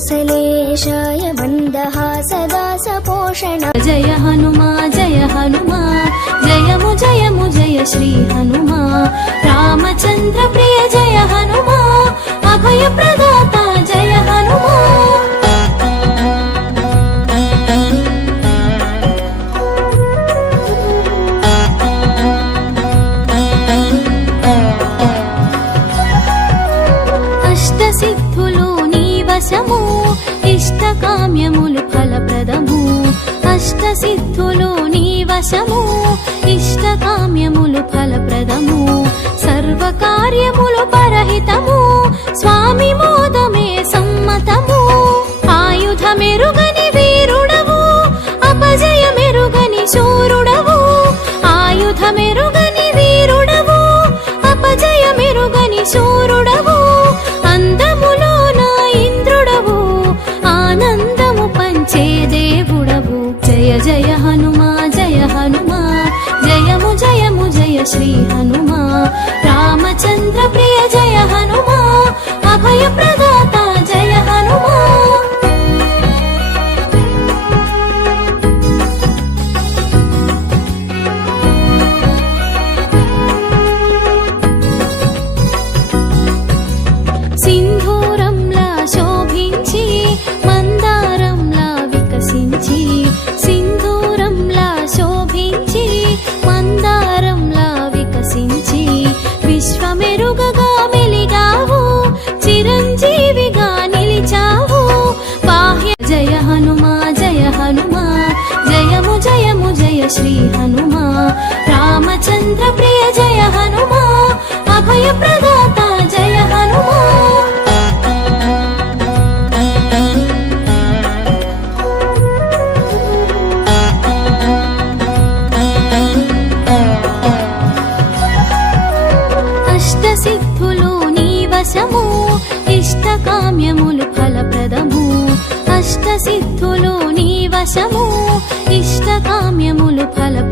कुशलेशाय मन्दहासदा सपोषण जय हनुमा जय हनुमा जयमु जयमु जय श्री हनुमा रामचन्द्र प्रिय जय हनुमा अभयप्रदाता जय हनुमा अष्टसिद्ध నీ వశము ఇష్టకామ్యములు ఫలప్రదము. అష్టసిద్ధులు నీ వశము ఇష్టకామ్యములు ఫలప్రదము. సర్వకార్యములు పరహితము స్వామి మోదమే సమ్మతము. ఆయుధమెరు జయ హనుమా జయ హనుమా జయము జయము జయ శ్రీ హనుమా రామచంద్ర ప్రియ జయ హనుమా అభయ ప్రదాత నీ వశము ఇష్టకామ్యములు ఫలప్రదము. అష్టసిద్ధులు నీ వశము ఇష్టకామ్యములు ఫలప్రదము.